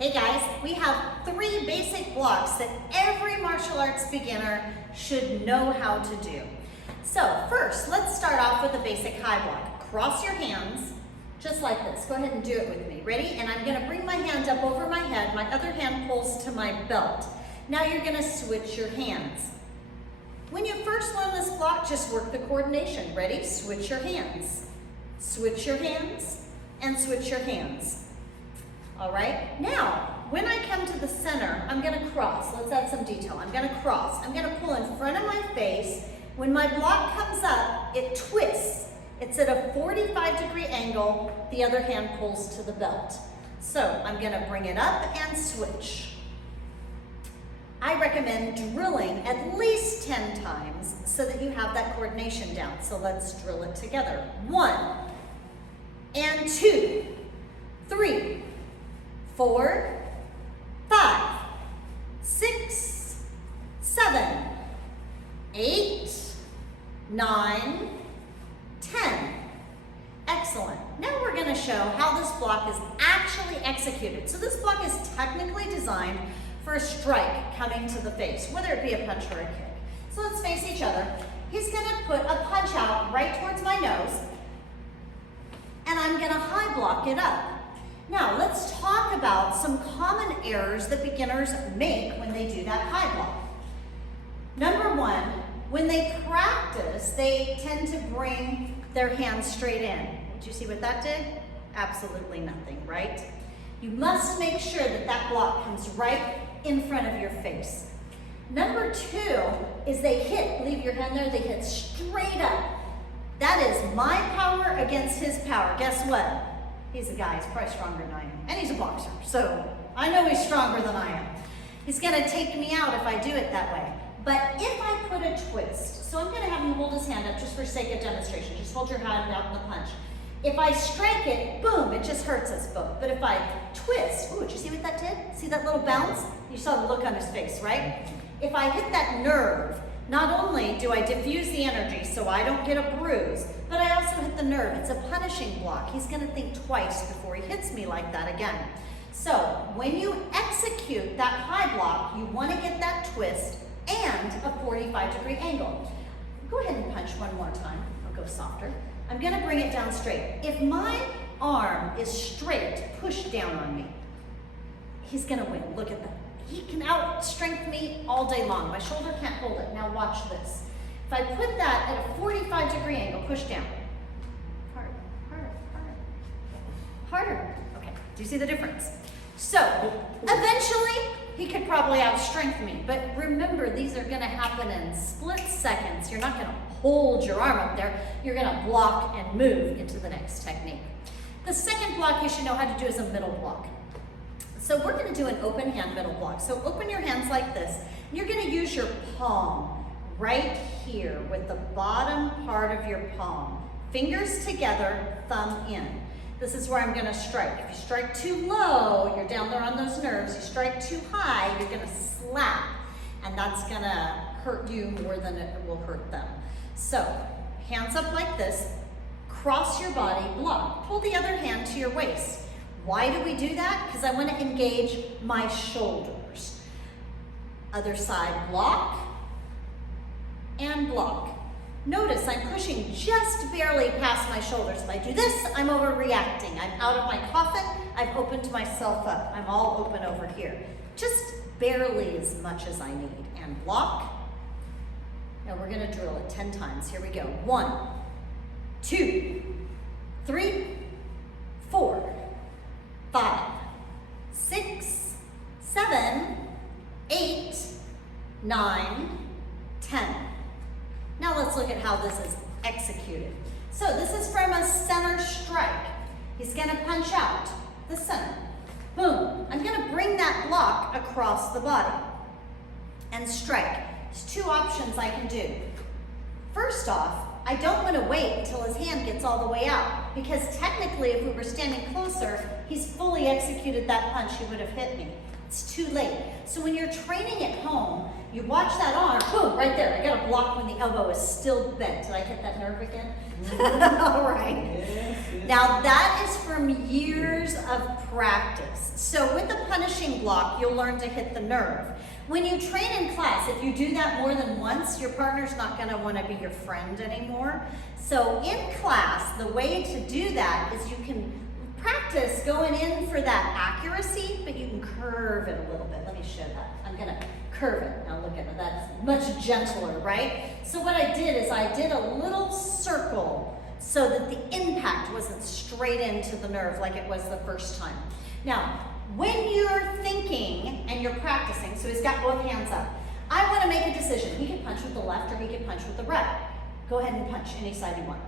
Hey guys, we have 3 basic blocks that every martial arts beginner should know how to do. So first, let's start off with a basic high block. Cross your hands, just like this. Go ahead and do it with me. Ready? And I'm gonna bring my hand up over my head. My other hand pulls to my belt. Now you're gonna switch your hands. When you first learn this block, just work the coordination. Ready? Switch your hands. Switch your hands, and switch your hands. All right, now, when I come to the center, I'm gonna cross. Let's add some detail. I'm gonna cross. I'm gonna pull in front of my face. When my block comes up, it twists. It's at a 45-degree angle. The other hand pulls to the belt. So I'm gonna bring it up and switch. I recommend drilling at least 10 times so that you have that coordination down. So let's drill it together. 1 and 2, 3, 4, 5, 6, 7, 8, 9, 10. Excellent. Now we're going to show how this block is actually executed. So this block is technically designed for a strike coming to the face, whether it be a punch or a kick. So let's face each other. He's going to put a punch out right towards my nose, and I'm going to high block it up. Now, let's talk about some common errors that beginners make when they do that high block. Number 1, when they practice, they tend to bring their hands straight in. Did you see what that did? Absolutely nothing, right? You must make sure that that block comes right in front of your face. Number 2 is they hit, leave your hand there, they hit straight up. That is my power against his power. Guess what? He's a guy, he's probably stronger than I am. And he's a boxer, so I know he's stronger than I am. He's gonna take me out if I do it that way. But if I put a twist, so I'm gonna have him hold his hand up just for sake of demonstration. Just hold your hand out in the punch. If I strike it, boom, it just hurts us both. But if I twist, ooh, did you see what that did? See that little bounce? You saw the look on his face, right? If I hit that nerve, not only do I diffuse the energy so I don't get a bruise, but I also hit the nerve. It's a punishing block. He's gonna think twice before he hits me like that again. So when you execute that high block, you wanna get that twist and a 45-degree angle. Go ahead and punch one more time. I'll go softer. I'm gonna bring it down straight. If my arm is straight, pushed down on me, he's gonna win. Look at that. He can out-strength me all day long. My shoulder can't hold it. Now watch this. If I put that at a 45-degree angle, push down. Harder, harder, harder. Harder. Okay, do you see the difference? So, eventually, he could probably out-strength me. But remember, these are gonna happen in split seconds. You're not gonna hold your arm up there. You're gonna block and move into the next technique. The second block you should know how to do is a middle block. So we're gonna do an open hand middle block. So open your hands like this. And you're gonna use your palm right here with the bottom part of your palm. Fingers together, thumb in. This is where I'm gonna strike. If you strike too low, you're down there on those nerves. You strike too high, you're gonna slap. And that's gonna hurt you more than it will hurt them. So hands up like this, cross your body, block. Pull the other hand to your waist. Why do we do that? Because I want to engage my shoulders. Other side, block and block. Notice I'm pushing just barely past my shoulders. If I do this, I'm overreacting. I'm out of my coffin. I've opened myself up. I'm all open over here. Just barely as much as I need. And block. Now we're going to drill it 10 times. Here we go. 1, 2, 3, 4, 5, 6, 7, 8, 9, 10. Now let's look at how this is executed. So this is from a center strike. He's gonna punch out the center. Boom. I'm gonna bring that block across the body and strike. There's 2 options I can do. First off, I don't want to wait until his hand gets all the way out, because technically if we were standing closer, he's fully executed that punch, he would have hit me. It's too late. So when you're training at home, you watch that arm, boom, right there. I got a block when the elbow is still bent. Did I hit that nerve again? All right. Yes. Now that is from years of practice. So with a punishing block, you'll learn to hit the nerve. When you train in class, if you do that more than once, your partner's not going to want to be your friend anymore. So in class, the way to do that is you can practice going in for that accuracy, but you can curve it a little bit. Let me show that. I'm going to curve it. Now look at it. That's much gentler, right? So what I did is I did a little circle so that the impact wasn't straight into the nerve like it was the first time. Now, when you're thinking and you're practicing, so he's got both hands up, I want to make a decision. He can punch with the left or he can punch with the right. Go ahead and punch any side you want.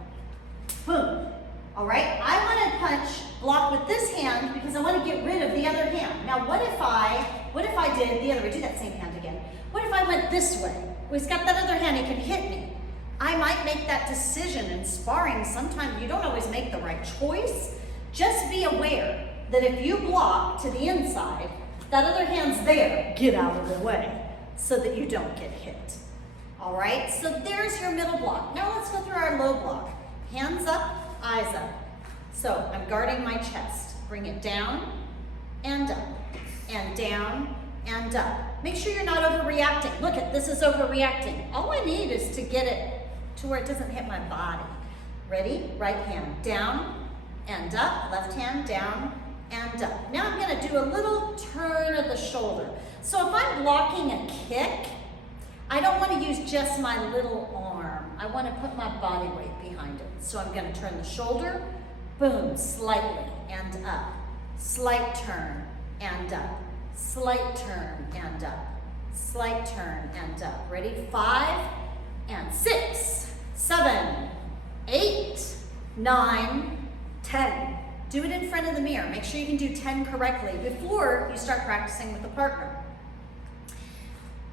Boom. All right, I want to punch, block with this hand because I want to get rid of the other hand. Now what if I did the other way? Do that same hand again. What if I went this way? Well, he's got that other hand, he can hit me. I might make that decision in sparring. Sometimes you don't always make the right choice. Just be aware that if you block to the inside, that other hand's there. Get out of the way so that you don't get hit. All right, so there's your middle block. Now let's go through our low block. Hands up, eyes up. So I'm guarding my chest. Bring it down and up, and down and up. Make sure you're not overreacting. Look at this is overreacting. All I need is to get it to where it doesn't hit my body. Ready? Right hand down and up, left hand down and up. Now I'm gonna do a little turn of the shoulder. So if I'm blocking a kick, I don't want to use just my little arm. I want to put my body weight behind it. So I'm going to turn the shoulder, boom, slightly and up. Slight turn and up. Slight turn and up. Slight turn and up. Ready? 5 and 6, 7, 8, 9, 10. Do it in front of the mirror. Make sure you can do 10 correctly before you start practicing with a partner.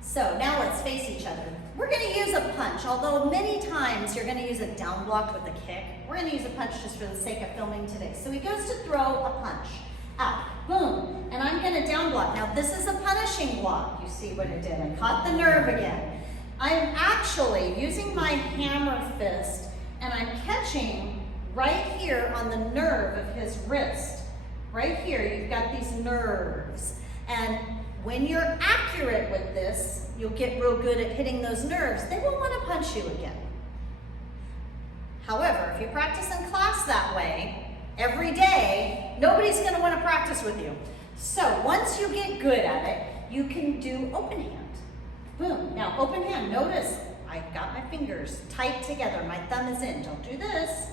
So now let's face each other. We're going to use a punch, although many times you're going to use a down block with a kick. We're going to use a punch just for the sake of filming today. So he goes to throw a punch. Out, boom, and I'm going to down block. Now this is a punishing block. You see what it did? I caught the nerve again. I'm actually using my hammer fist and I'm catching right here on the nerve of his wrist. Right here, you've got these nerves. And when you're accurate with this, you'll get real good at hitting those nerves. They won't want to punch you again. However, if you practice in class that way, every day, nobody's going to want to practice with you. So once you get good at it, you can do open hand. Boom. Now open hand, notice I've got my fingers tight together. My thumb is in. Don't do this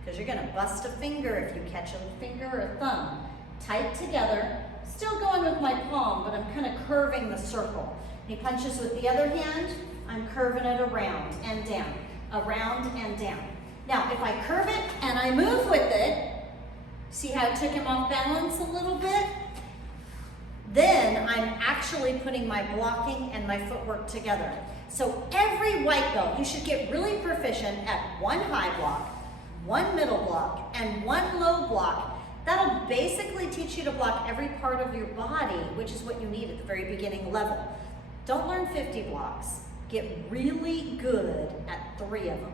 because you're going to bust a finger if you catch a finger or a thumb. Tight together. Still going with my palm, but I'm kind of curving the circle. He punches with the other hand, I'm curving it around and down, around and down. Now, if I curve it and I move with it, see how it took him off balance a little bit? Then I'm actually putting my blocking and my footwork together. So every white belt, you should get really proficient at one high block, one middle block, and one low block. That'll basically teach you to block every part of your body, which is what you need at the very beginning level. Don't learn 50 blocks. Get really good at 3 of them.